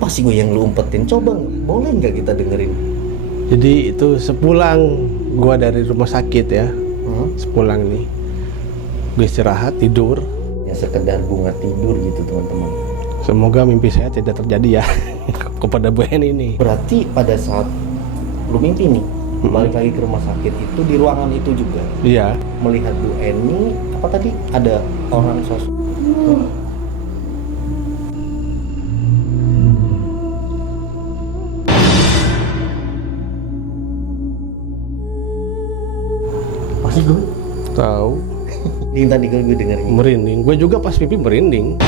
Apa sih gue yang lu umpetin? Coba boleh nggak kita dengerin? Jadi itu sepulang gue dari rumah sakit ya, sepulang nih gue istirahat tidur. Ya sekedar bunga tidur gitu teman-teman. Semoga mimpi saya tidak terjadi ya kepada Bu Eni ini. Berarti pada saat lu mimpi nih, balik lagi ke rumah sakit itu di ruangan itu juga Iya. melihat Bu Eni, apa tadi ada orang sosok. Pasti gue Tahu. ini tadi gue dengerin. Merinding. Gue juga pas mimpi merinding.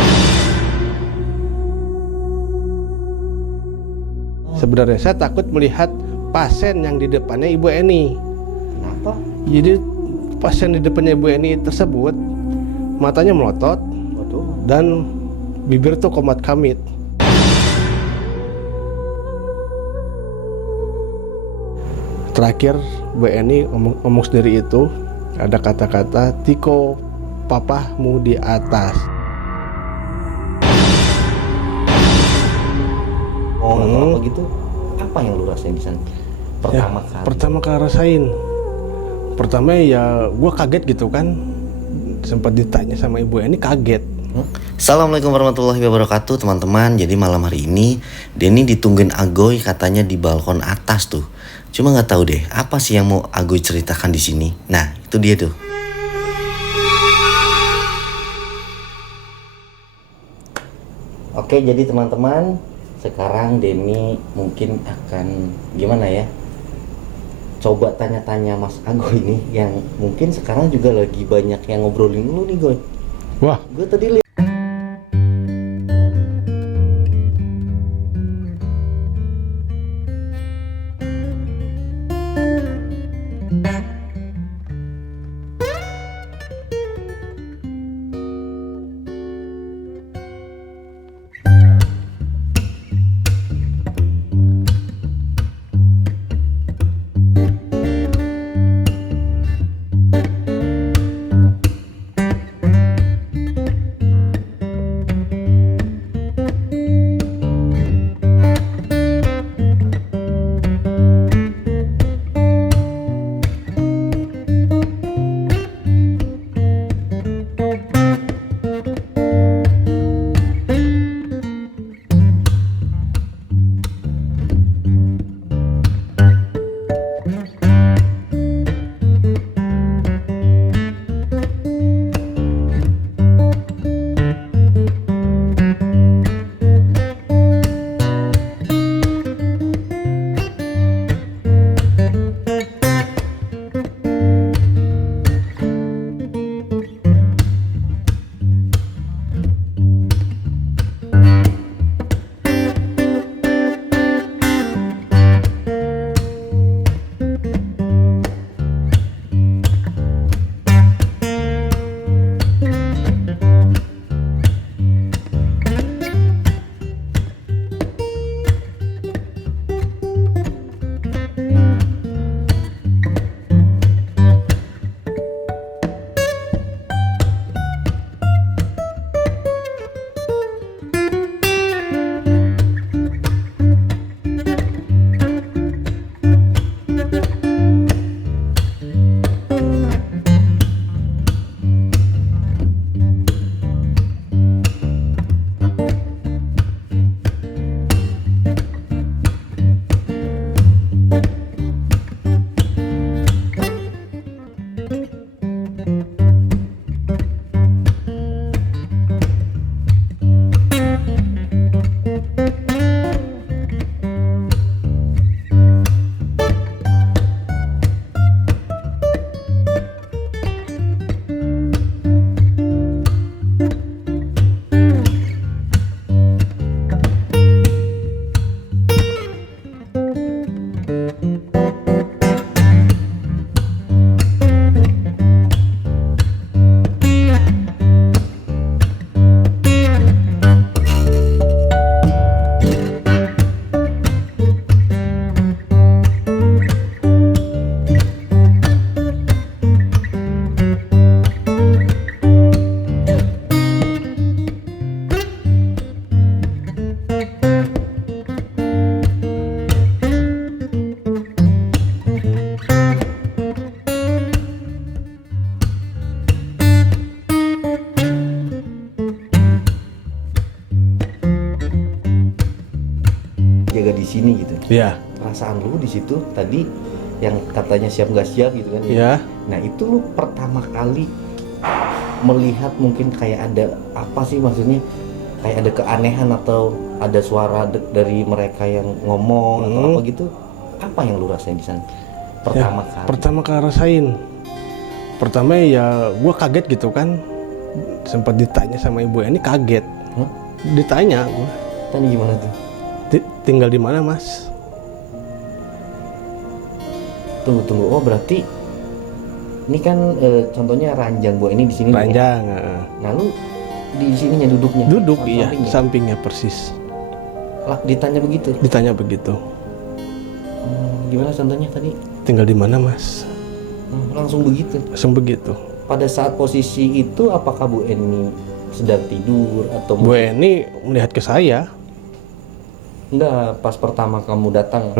Sebenarnya saya takut melihat pasien yang di depannya Ibu Eni. Kenapa? Jadi pasien di depannya Ibu Eni tersebut matanya melotot Waduh. dan bibir tuh komat kamit. Terakhir Bu Eni ngomong sendiri itu ada kata-kata Tiko papahmu di atas. Oh, apa gitu? Apa yang lu rasain di sana? Pertama kali. Pertama kali rasain. Pertama ya gue kaget gitu kan. Sempat ditanya sama Ibu Eni, kaget. Assalamualaikum warahmatullahi wabarakatuh teman-teman. Jadi malam hari ini Denny ditungguin Agoy katanya di balkon atas tuh. Cuma nggak tahu deh apa sih yang mau Agoy ceritakan di sini. Nah itu dia tuh. Oke, jadi teman-teman, sekarang Denny mungkin akan gimana ya? Coba tanya-tanya Mas Agoy nih yang mungkin sekarang juga lagi banyak yang ngobrolin lu nih, Goy. Wah, Gue tadi lihat jaga di sini gitu. Iya. Perasaan lu di situ tadi yang katanya siap nggak siap gitu kan? Iya. Nah itu lu pertama kali melihat mungkin kayak ada apa sih, maksudnya kayak ada keanehan atau ada suara dari mereka yang ngomong atau apa gitu? Apa yang lu rasain di sana pertama kali? Pertama kali rasain. Pertama ya gue kaget gitu kan. Sempat ditanya sama Ibu Eni, kaget. Ditanya gue. Tanya gimana tuh? Tinggal di mana, Mas? Tunggu. Oh berarti ini kan contohnya ranjang Bu ini di sini. Ranjang. Nah lu di sininya duduknya? Duduk, iya. Sampingnya Persis. Lah, ditanya begitu? Ditanya begitu. Gimana contohnya tadi? Tinggal di mana, Mas? Langsung begitu? Langsung begitu. Pada saat posisi itu apakah Bu Eni sedang tidur atau? Bu Eni melihat ke saya. Enggak, pas pertama kamu datang.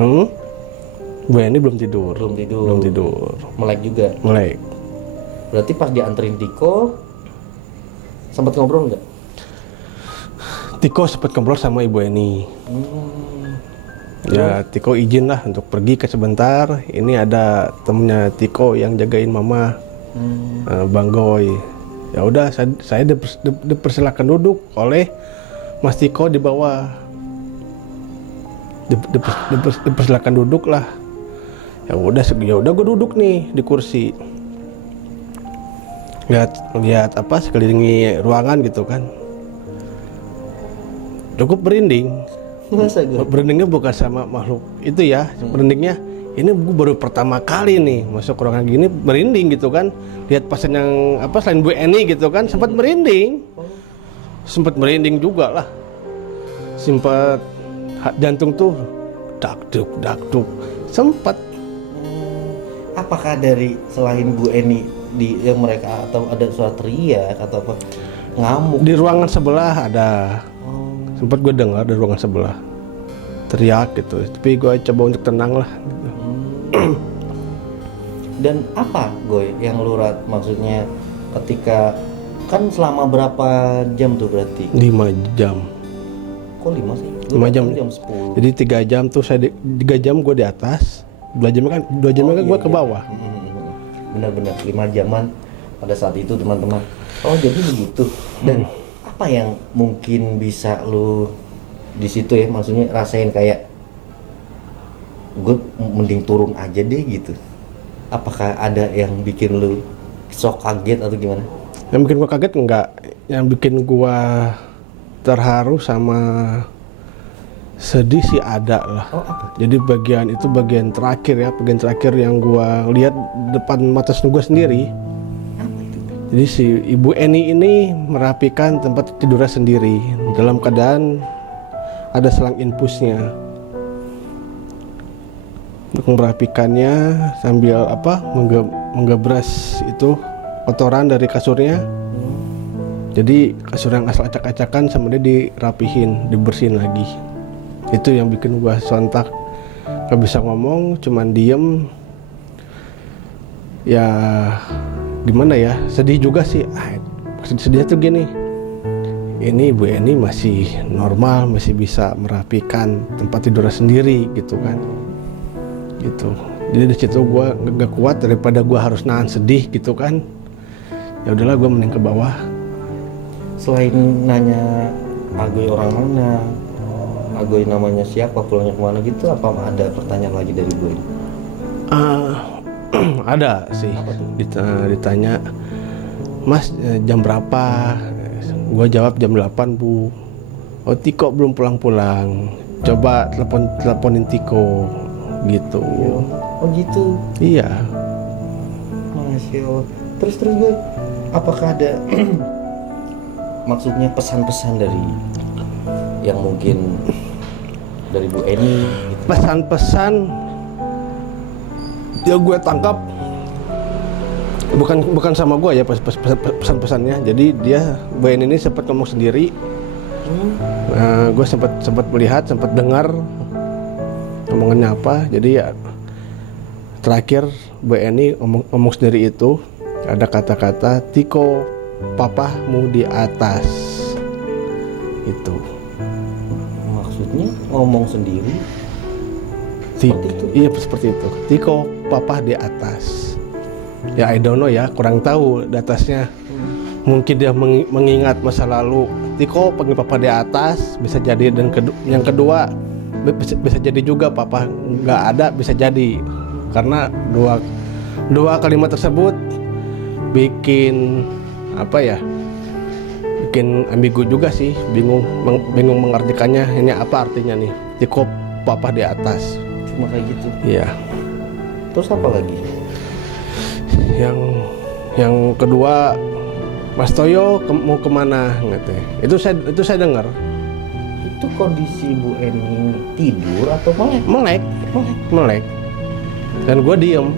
Bu Eni belum tidur. Belum tidur. Melek juga. Melek. Berarti pas dianterin Tiko sempat ngobrol nggak? Tiko sempat ngobrol sama Ibu Eni. Ya Tiko izin lah untuk pergi ke sebentar. Ini ada temennya Tiko yang jagain Mama, Bang Goy. Ya udah, saya dipersilakan duduk oleh Mas Tiko di bawah. Dipersilakan duduk lah. Ya udah gue duduk nih di kursi. Lihat apa sekelilingi ruangan gitu kan. Cukup merinding. Masa gue? Merindingnya bukan sama makhluk itu ya. Merindingnya ini gue baru pertama kali nih masuk ruangan gini merinding gitu kan. Lihat pasien yang apa selain Bu Eni gitu kan, sempat merinding. Sempat merinding juga lah. Sempat jantung tuh dakduk. Sempat. Apakah dari selain Bu Eni di yang mereka atau ada suara teriak atau apa ngamuk? Di ruangan sebelah ada. Sempat gue dengar di ruangan sebelah teriak gitu, tapi gue coba untuk tenang lah gitu. Dan apa Goy yang lu maksudnya ketika kan selama berapa jam tuh berarti? 5 jam. Kok 5 sih? 5 jam. Jam 10. Jadi 3 jam tuh 3 jam gue di atas, 2 jam kan gue ke bawah. Benar-benar 5 jaman pada saat itu teman-teman. Oh jadi begitu. Dan apa yang mungkin bisa lu di situ ya, maksudnya rasain kayak gue mending turun aja deh gitu? Apakah ada yang bikin lu shock, kaget atau gimana? Yang bikin gue kaget enggak, yang bikin gue terharu sama sedih sih ada lah. Oh, apa? Jadi bagian terakhir ya, bagian terakhir yang gue lihat depan mata gue sendiri. Jadi si Ibu Eni ini merapikan tempat tidurnya sendiri dalam keadaan ada selang infusnya. Untuk merapikannya sambil menggebras itu kotoran dari kasurnya. Jadi kasur yang asal acak-acakan sama dia dirapihin, dibersihin lagi. Itu yang bikin gua sontak, gak bisa ngomong, cuman diem. Ya gimana ya, sedih juga sih. Sedih tuh gini, ini Bu Eni masih normal, masih bisa merapikan tempat tidurnya sendiri gitu kan, gitu. Jadi di situ gue gak kuat, daripada gue harus nahan sedih gitu kan. Ya udahlah, gue mending ke bawah. Selain nanya Agoy orang mana, Agoy namanya siapa, pulangnya kemana gitu, apa ada pertanyaan lagi dari gue? Ada sih. Ditanya, Mas jam berapa? Gue jawab jam 8 Bu. Oh Tiko belum pulang-pulang, coba teleponin Tiko gitu. Oh gitu? Iya. Masya Allah. Terus gue, apakah ada maksudnya pesan-pesan dari yang mungkin dari Bu Eni gitu? Pesan-pesan ya gue tangkap bukan sama gue ya pesan-pesannya. Jadi dia Bu Eni ini sempat ngomong sendiri. Gue sempat melihat, sempat dengar ngomongannya apa. Jadi ya terakhir Bu Eni ngomong sendiri itu ada kata-kata, Tiko papahmu di atas. Itu Maksudnya ngomong sendiri? Seperti itu? Iya seperti itu. Tiko papa di atas. Ya I don't know ya, kurang tahu di atasnya. Mungkin dia mengingat masa lalu. Tiko panggil papa di atas, bisa jadi. Dan yang kedua bisa jadi juga papa nggak ada, bisa jadi. Karena dua kalimat tersebut bikin apa ya? Bikin ambigu juga sih, bingung mengartikannya. Ini apa artinya nih? Tiko papa di atas. Cuma kayak gitu. Iya. Terus apa lagi? Yang kedua, Mas Toyo mau kemana? Itu saya dengar. Itu kondisi Bu Eni tidur atau melek? Melek. Dan gue diem,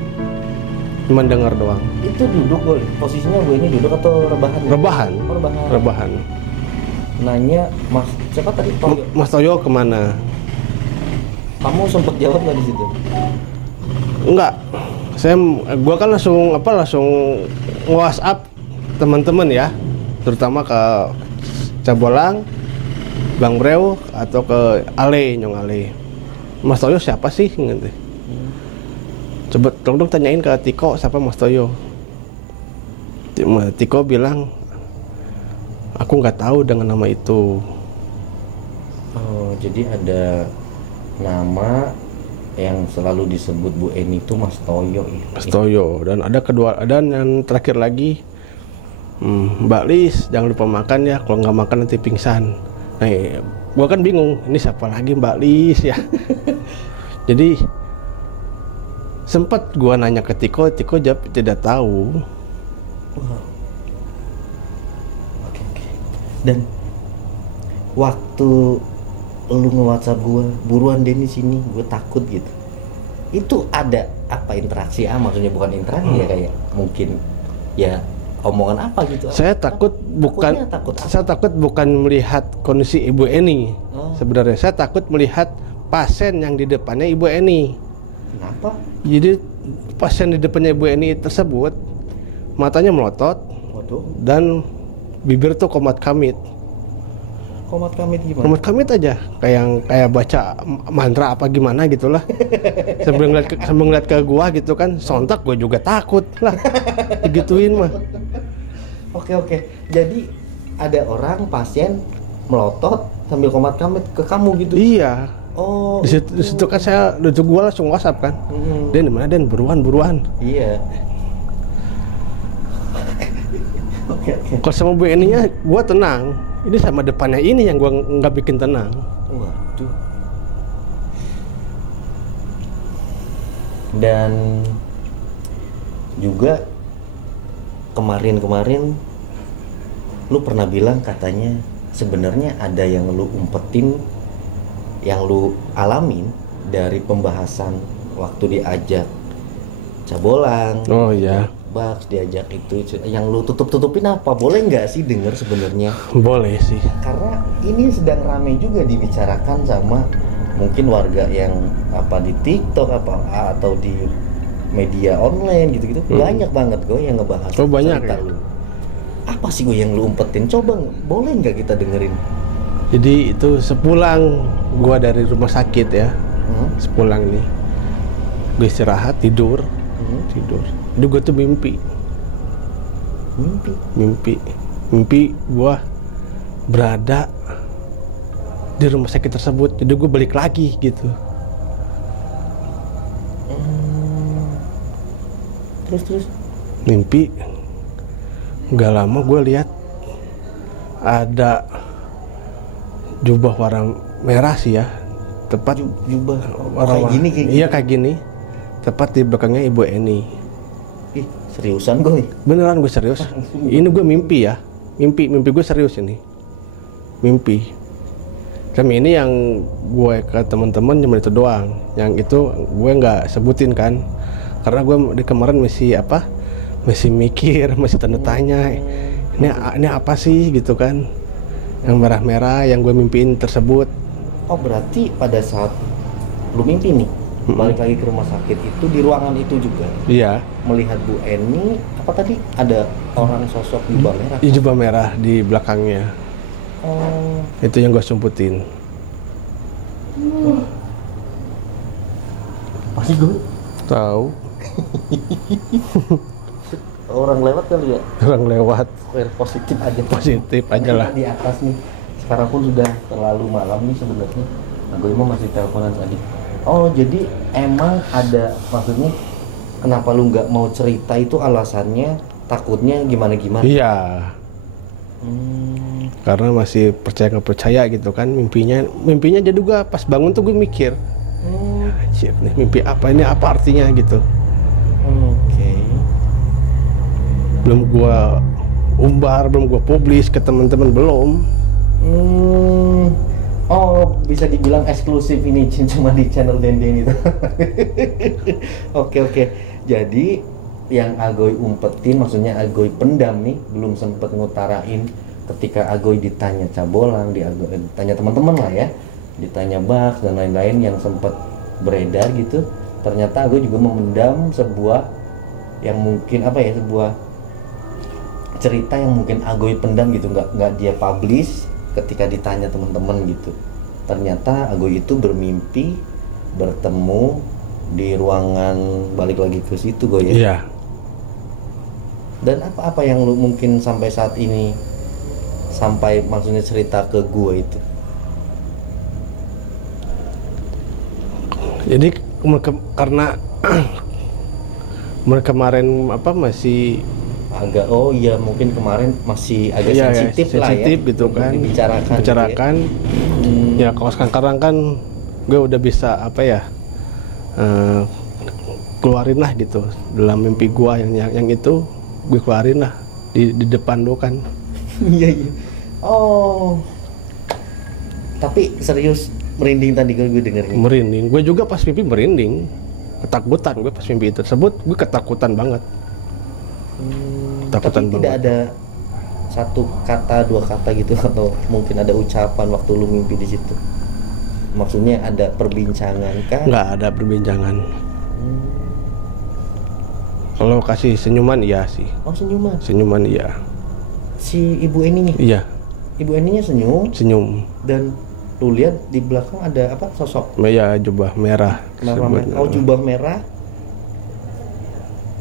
cuma dengar doang. Itu duduk, gue posisinya Bu Eni duduk atau rebahan? Rebahan. Oh, Rebahan. Nanya Mas siapa tadi? Toyo. Mas Toyo kemana? Kamu sempet jawab nggak di situ? Enggak. Gua kan langsung nge-WhatsApp teman-teman ya, terutama ke Cabolang, Bang Breu atau ke Nyong Ale. Mas Toyo siapa sih? Gitu. Coba dong tanyain ke Tiko siapa Mas Toyo. Tiko bilang, aku nggak tahu dengan nama itu. Oh, jadi ada nama yang selalu disebut Bu Eni itu Mas Toyo ya? Mas Toyo. Dan dan yang terakhir lagi, Mbak Lis jangan lupa makan ya, kalau nggak makan nanti pingsan. Nah, gua kan bingung, ini siapa lagi Mbak Lis ya. Jadi sempat gua nanya ke Tiko jawab tidak tahu. Wow. Oke. Dan waktu lu nge-WhatsApp gue, buruan Denny sini, gue takut gitu. Itu ada apa interaksi? Maksudnya bukan interaksi ya, kayak mungkin ya omongan apa gitu. Saya takut saya takut bukan melihat kondisi Ibu Eni. Sebenarnya saya takut melihat pasien yang di depannya Ibu Eni. Kenapa? Jadi pasien di depannya Ibu Eni tersebut matanya melotot. Waduh. Dan bibir tuh komat kamit. Komat kamit gimana? Komat kamit aja, kayak baca mantra apa gimana gitulah. Sambil ngeliat ke gua gitu kan, sontak gua juga takut lah. Digituin mah. Oke. Jadi ada orang pasien melotot sambil komat kamit ke kamu gitu? Iya. Oh. Di situ kan gua langsung WhatsApp kan. Den mana Den, buruan. Iya. Oke. Kalau sama Bu Eni-nya gua tenang. Ini sama depannya ini yang gua nggak bikin tenang. Waduh. Dan juga kemarin lu pernah bilang katanya sebenarnya ada yang lu umpetin, yang lu alamin dari pembahasan waktu diajak Cabolang. Oh iya. Baks diajak itu, yang lu tutupin apa? Boleh nggak sih denger sebenarnya? Boleh sih. Karena ini sedang ramai juga dibicarakan sama mungkin warga yang apa di TikTok atau di media online gitu-gitu. Banyak banget gue yang ngebahas. Oh banyak ya? Lu. Apa sih gue yang lu umpetin? Coba boleh nggak kita dengerin? Jadi itu sepulang gue dari rumah sakit ya, sepulang nih, gue istirahat tidur. Jadi gue tuh mimpi gue berada di rumah sakit tersebut. Jadi gue balik lagi gitu. Terus Mimpi nggak lama gue lihat ada jubah warna merah sih ya, tepat jubah warna kayak gini. Iya kayak gini, tepat di belakangnya Ibu Eni. Ih, seriusan gue? Beneran gue serius. Ini gue mimpi ya. Mimpi gue serius ini. Mimpi. Kami ini yang gue ke teman-teman cuma itu doang. Yang itu gue nggak sebutin kan. Karena gue di kemarin masih mikir, masih tanda tanya. Ini apa sih gitu kan? Yang merah-merah yang gue mimpiin tersebut. Oh berarti pada saat lu mimpi nih, balik lagi ke rumah sakit itu di ruangan itu juga? Iya. Melihat Bu Eni, apa tadi ada orang sosok jubah merah? Jubah merah di belakangnya. Oh. Itu yang gue sumputin. Masih gue Tahu orang lewat kali ya. orang lewat, Positif aja. positif aja lah. Di atas nih. Sekarang pun sudah terlalu malam nih sebenarnya. Gue emang masih teleponan tadi. Oh jadi emang ada, maksudnya kenapa lu nggak mau cerita itu alasannya takutnya gimana? Iya, karena masih percaya nggak percaya gitu kan, mimpinya jadi juga pas bangun tuh gue mikir, anjir nih mimpi apa ini, apa artinya gitu. Oke. Belum gue umbar, belum gue publish ke teman-teman, belum. Oh bisa dibilang eksklusif ini cuma di channel Denden itu. Oke. Jadi yang Agoy umpetin, maksudnya Agoy pendam nih, belum sempet ngutarain ketika Agoy ditanya Cabolang, ditanya teman-teman lah ya, ditanya Baks dan lain-lain yang sempet beredar gitu. Ternyata Agoy juga memendam sebuah yang mungkin sebuah cerita yang mungkin Agoy pendam gitu, nggak dia publish ketika ditanya teman-teman gitu. Ternyata Agoy itu bermimpi bertemu di ruangan, balik lagi ke situ Goy ya. Iya. Dan apa yang lu mungkin sampai saat ini, sampai maksudnya cerita ke gue itu? Jadi karena kemarin masih Agak mungkin kemarin masih agak iya, sensitif lah ya gitu untuk kan, dibicarakan gitu ya. Kalau sekarang kan gue udah bisa keluarin lah gitu dalam mimpi gue yang itu, gue keluarin lah di depan lo kan. Iya. Oh tapi serius merinding tadi gue dengerin. Merinding, gue juga pas mimpi merinding, ketakutan gue pas mimpi tersebut, gue ketakutan banget. Tapi tidak ada satu kata, dua kata gitu, atau mungkin ada ucapan waktu lu mimpi di situ? Maksudnya ada perbincangan kan? Nggak ada perbincangan. Kalau kasih senyuman iya sih. Oh senyuman? Senyuman iya. Si ibu ininya? Iya. Ibu ininya senyum? Dan lu lihat di belakang ada apa, sosok? Iya, jubah merah. Oh jubah merah.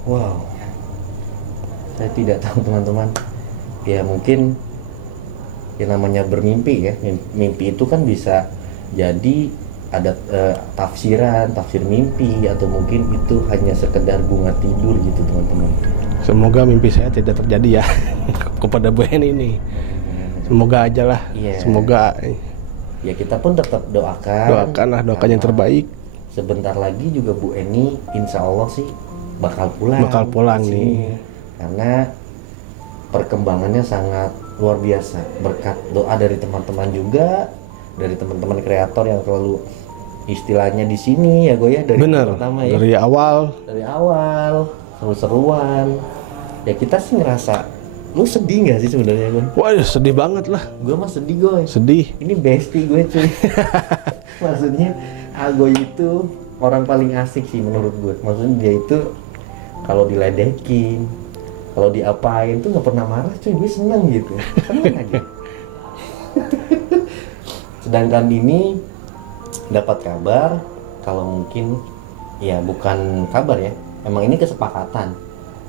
Wow. Saya tidak tahu teman-teman. Ya mungkin yang namanya bermimpi ya. Mimpi itu kan bisa jadi ada tafsir mimpi, atau mungkin itu hanya sekedar bunga tidur gitu teman-teman. Semoga mimpi saya tidak terjadi ya kepada Bu Eni ini. Semoga aja lah. Yeah. Semoga. Ya kita pun tetap Doakanlah yang terbaik. Sebentar lagi juga Bu Eni insya Allah sih bakal pulang nih. Karena perkembangannya sangat luar biasa berkat doa dari teman-teman juga, dari teman-teman kreator yang selalu istilahnya di sini ya Goy ya, dari pertama ya, dari awal seru-seruan ya. Kita sih ngerasa, lu sedih nggak sih sebenarnya Goy? Wah sedih banget lah. Gue mah sedih Goy. Sedih. Ini bestie gue cuy. Maksudnya Agoy itu orang paling asik sih menurut gue. Maksudnya dia itu kalau diledekin, kalau diapain tuh nggak pernah marah cuy. Gue seneng gitu, seneng aja. Sedangkan ini dapat kabar, kalau mungkin ya bukan kabar ya, emang ini kesepakatan,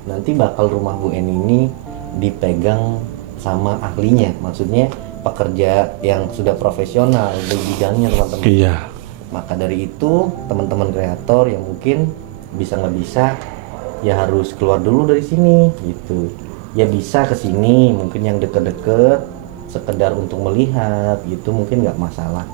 nanti bakal rumah Bu Eni ini dipegang sama ahlinya, maksudnya pekerja yang sudah profesional di bidangnya teman-teman. Iya. Maka dari itu teman-teman kreator yang mungkin bisa nggak bisa ya harus keluar dulu dari sini gitu. Ya bisa ke sini, mungkin yang deket-deket sekedar untuk melihat gitu mungkin nggak masalah.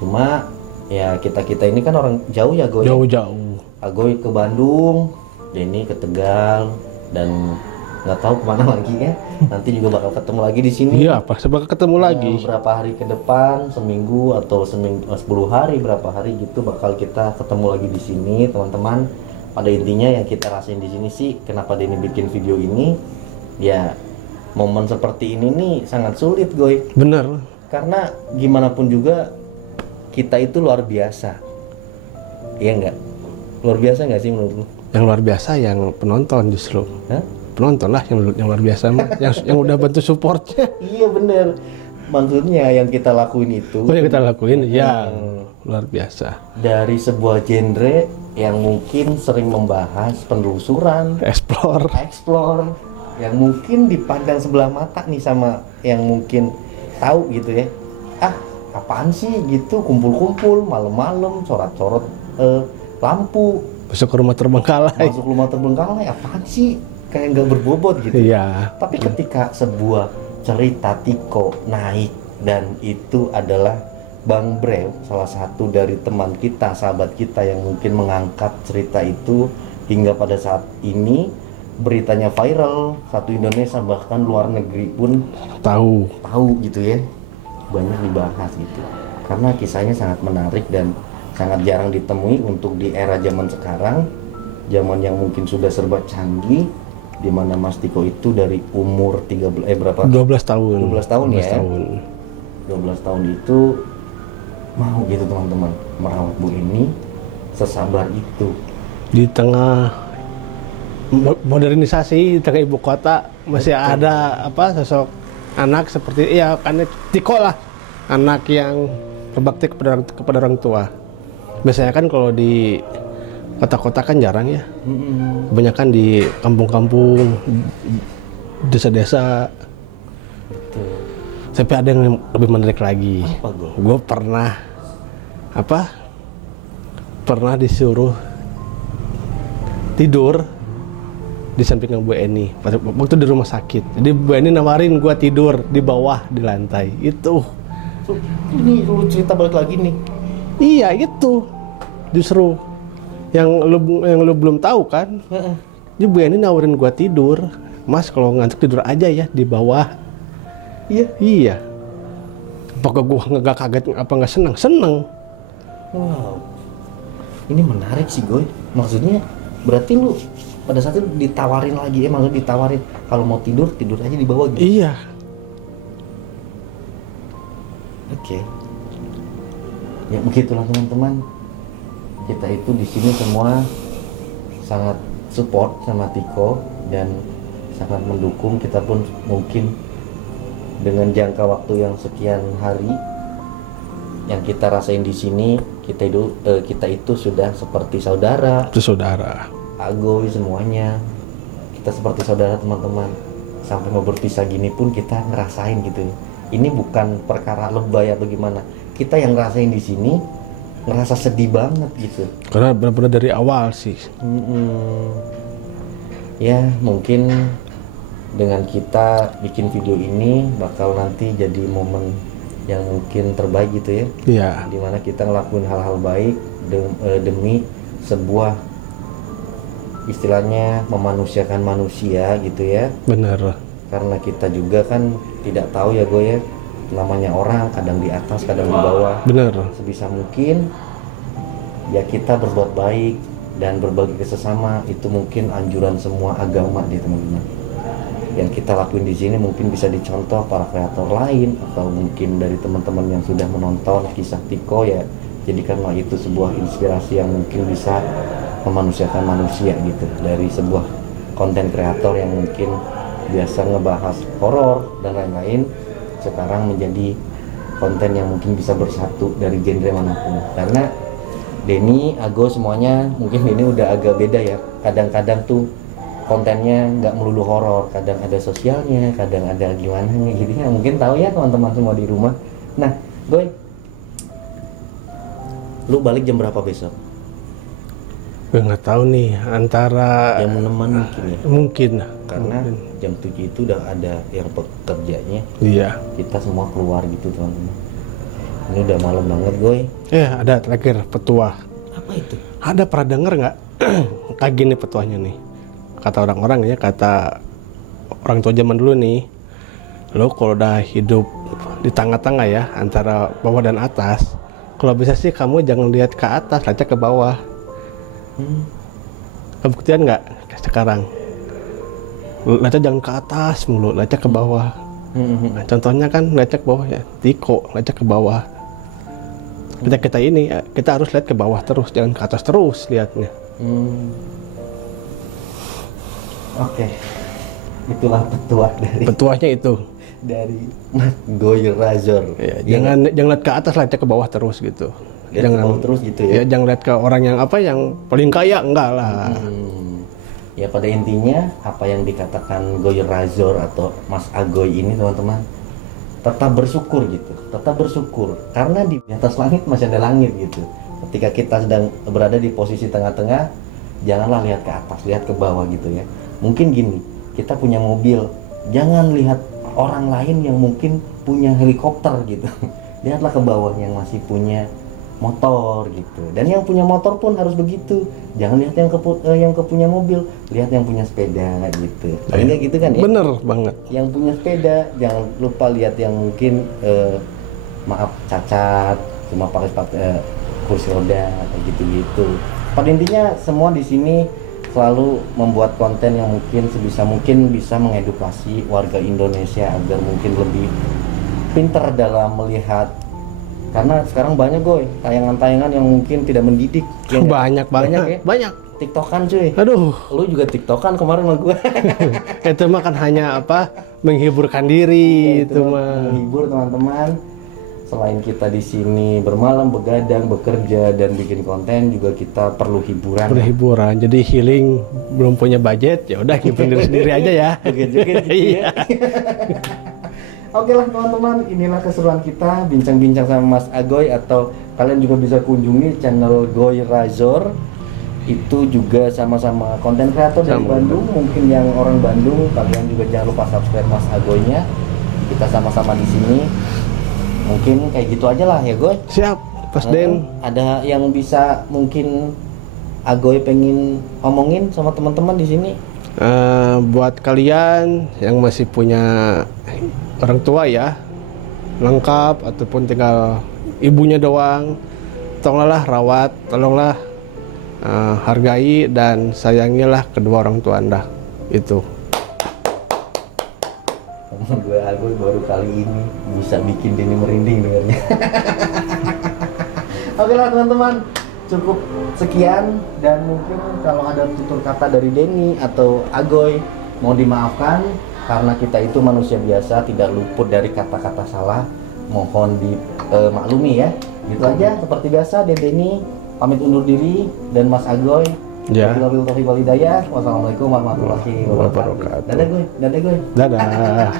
Cuma ya kita ini kan orang jauh ya Goy. Jauh. Agoy ke Bandung, Denny ke Tegal, dan nggak tahu kemana lagi ya. Nanti juga bakal ketemu lagi di sini. Iya, pasti bakal ketemu lagi. Berapa hari ke depan, seminggu atau 10 hari, berapa hari gitu bakal kita ketemu lagi di sini, teman-teman. Pada intinya yang kita rasain di sini sih, kenapa Denny bikin video ini, ya momen seperti ini nih sangat sulit Goy. Bener. Karena gimana pun juga kita itu luar biasa. Iya nggak? Luar biasa nggak sih menurut lu? Yang luar biasa yang penonton justru. Hah? Penonton lah yang luar biasa mah. yang udah bantu supportnya. Iya bener. Maksudnya yang kita lakuin itu. Oh yang kita lakuin, ya. luar biasa. Dari sebuah genre yang mungkin sering membahas penelusuran, Explore. yang mungkin dipandang sebelah mata nih sama yang mungkin tahu gitu ya. Apaan sih gitu, kumpul-kumpul malam-malam, coret-coret lampu, Masuk ke rumah terbengkalai. masuk rumah terbengkalai, apaan sih, kayak nggak berbobot gitu. Iya. Tapi ketika sebuah cerita Tiko naik, dan itu adalah Bang Brew, salah satu dari teman kita, sahabat kita yang mungkin mengangkat cerita itu, hingga pada saat ini beritanya viral, satu Indonesia bahkan luar negeri pun Tahu. gitu ya, banyak dibahas gitu, karena kisahnya sangat menarik dan sangat jarang ditemui untuk di era zaman sekarang, zaman yang mungkin sudah serba canggih, di mana Mas Tiko itu dari umur 12 tahun. 12 tahun ya. 12 tahun. 12 tahun itu mau gitu teman-teman merawat Bu ini sesabar itu Di tengah modernisasi, di tengah ibu kota masih ada sosok anak seperti kan Tiko lah, anak yang berbakti kepada orang tua. Biasanya kan kalau di kota-kota kan jarang ya. Kebanyakan di kampung-kampung, desa-desa. Tapi ada yang lebih menarik lagi. Apa gue? Gue pernah disuruh tidur di samping Bu Eni waktu di rumah sakit. Jadi Bu Eni nawarin gue tidur di bawah di lantai itu. Ini lu cerita balik lagi nih. Iya itu justru yang lu belum tahu kan. Jadi Bu Eni nawarin gue tidur. Mas kalau ngantuk tidur aja ya di bawah. Iya. Apakah gue nggak kaget apa nggak seneng? Wow, ini menarik sih Goy. Maksudnya berarti lu pada saat itu ditawarin lagi maksudnya ditawarin kalau mau tidur aja di bawah gitu. Iya. Oke. Ya begitulah teman-teman. Kita itu di sini semua sangat support sama Tiko dan sangat mendukung. Kita pun mungkin dengan jangka waktu yang sekian hari yang kita rasain di sini, kita itu sudah seperti saudara. Itu saudara. Agoy semuanya. Kita seperti saudara teman-teman. Sampai mau berpisah gini pun kita ngerasain gitu. Ini bukan perkara lebay atau gimana. Kita yang ngerasain di sini ngerasa sedih banget gitu. Karena benar-benar dari awal sih. Ya mungkin dengan kita bikin video ini bakal nanti jadi momen yang mungkin terbaik gitu ya. Iya. Dimana kita ngelakuin hal-hal baik demi sebuah istilahnya memanusiakan manusia gitu ya. Benar. Karena kita juga kan tidak tahu ya Go ya, namanya orang kadang di atas kadang di bawah. Benar. Sebisa mungkin ya kita berbuat baik dan berbagi ke sesama, itu mungkin anjuran semua agama deh teman-teman. Yang kita lakuin di sini mungkin bisa dicontoh para kreator lain atau mungkin dari teman-teman yang sudah menonton kisah Tiko ya, jadikanlah itu sebuah inspirasi yang mungkin bisa memanusiakan manusia gitu, dari sebuah konten kreator yang mungkin biasa ngebahas horor dan lain-lain, sekarang menjadi konten yang mungkin bisa bersatu dari genre manapun. Karena Denny, Ago semuanya mungkin ini udah agak beda ya, kadang-kadang tuh kontennya nggak melulu horor, kadang ada sosialnya, kadang ada gimana gitu ya, mungkin tahu ya teman-teman semua di rumah. Nah, Goy, lu balik jam berapa besok? Gue nggak tahu nih, antara Jam 6 mungkin ya? Mungkin. Karena jam 7 itu udah ada yang pekerjanya. Iya. Kita semua keluar gitu teman-teman. Ini udah malam banget Goy. Ada terakhir petuah. Apa itu? Ada pernah denger nggak? Kayak gini petuahnya nih. Kata orang-orang ya, kata orang tua zaman dulu nih, lo kalau udah hidup di tengah-tengah ya, antara bawah dan atas, kalau bisa sih kamu jangan lihat ke atas, lihat ke bawah. Kebuktian nggak sekarang? Lihatnya jangan ke atas mulu, lihatnya ke bawah. Nah, contohnya kan lihatnya ke bawah ya, Tiko lihatnya ke bawah. Kita ini, kita harus lihat ke bawah terus, jangan ke atas terus lihatnya. Oke. Itulah petuah dari Petuahnya itu. dari Mas Goy Razor. Ya, jangan lihat ke atas, lihatnya ke bawah terus gitu. Lihat ke bawah terus gitu ya. Ya jangan lihat ke orang yang apa yang paling kaya, enggak lah. Ya pada intinya apa yang dikatakan Goy Razor atau Mas Agoy ini teman-teman, tetap bersyukur gitu, tetap bersyukur karena di atas langit masih ada langit gitu. Ketika kita sedang berada di posisi tengah-tengah, janganlah lihat ke atas, lihat ke bawah gitu ya. Mungkin gini, kita punya mobil, jangan lihat orang lain yang mungkin punya helikopter gitu. Lihatlah ke bawah yang masih punya motor gitu. Dan yang punya motor pun harus begitu. Jangan lihat yang punya mobil, lihat yang punya sepeda gitu. Paling nggak gitu kan ya? Bener banget. Yang punya sepeda jangan lupa lihat yang mungkin maaf cacat, cuma pakai kursi roda kayak gitu-gitu. Pada intinya semua di sini selalu membuat konten yang mungkin sebisa mungkin bisa mengedukasi warga Indonesia agar mungkin lebih pintar dalam melihat, karena sekarang banyak tayangan-tayangan yang mungkin tidak mendidik ya, banyak ya? Banyak TikTokan cuy. Aduh, lu juga TikTokan kemarin sama gue. itu mah kan hanya apa, menghiburkan diri, itu mah menghibur teman-teman. Selain kita di sini bermalam, begadang, bekerja dan bikin konten, juga kita perlu hiburan. berhiburan. Jadi healing, belum punya budget, ya udah hibur diri sendiri aja ya. Joget-joget gitu ya. Oke lah teman-teman, inilah keseruan kita bincang-bincang sama Mas Agoy, atau kalian juga bisa kunjungi channel Goy Razor. Itu juga sama-sama konten kreator dari Bandung. Mungkin yang orang Bandung, kalian juga jangan lupa subscribe Mas Agoynya. Kita sama-sama di sini. Mungkin kayak gitu aja lah ya Goy. Siap, Pas Den. Ada yang bisa mungkin Agoy pengen omongin sama teman-teman di sini? Buat kalian yang masih punya orang tua ya, lengkap ataupun tinggal ibunya doang, tolonglah rawat, tolonglah hargai dan sayangilah kedua orang tua Anda. Itu. Gue Agoy baru kali ini bisa bikin Denny merinding dengarnya. Oke lah teman-teman, cukup sekian, dan mungkin kalau ada tutur kata dari Denny atau Agoy mau dimaafkan karena kita itu manusia biasa, tidak luput dari kata-kata salah, mohon dimaklumi ya. Gitu aja, seperti biasa Denny pamit undur diri, dan Mas Agoy Ya. wabillahi taufiq wal hidayah. Wassalamualaikum warahmatullahi wabarakatuh. Dadah Goy. Dadah.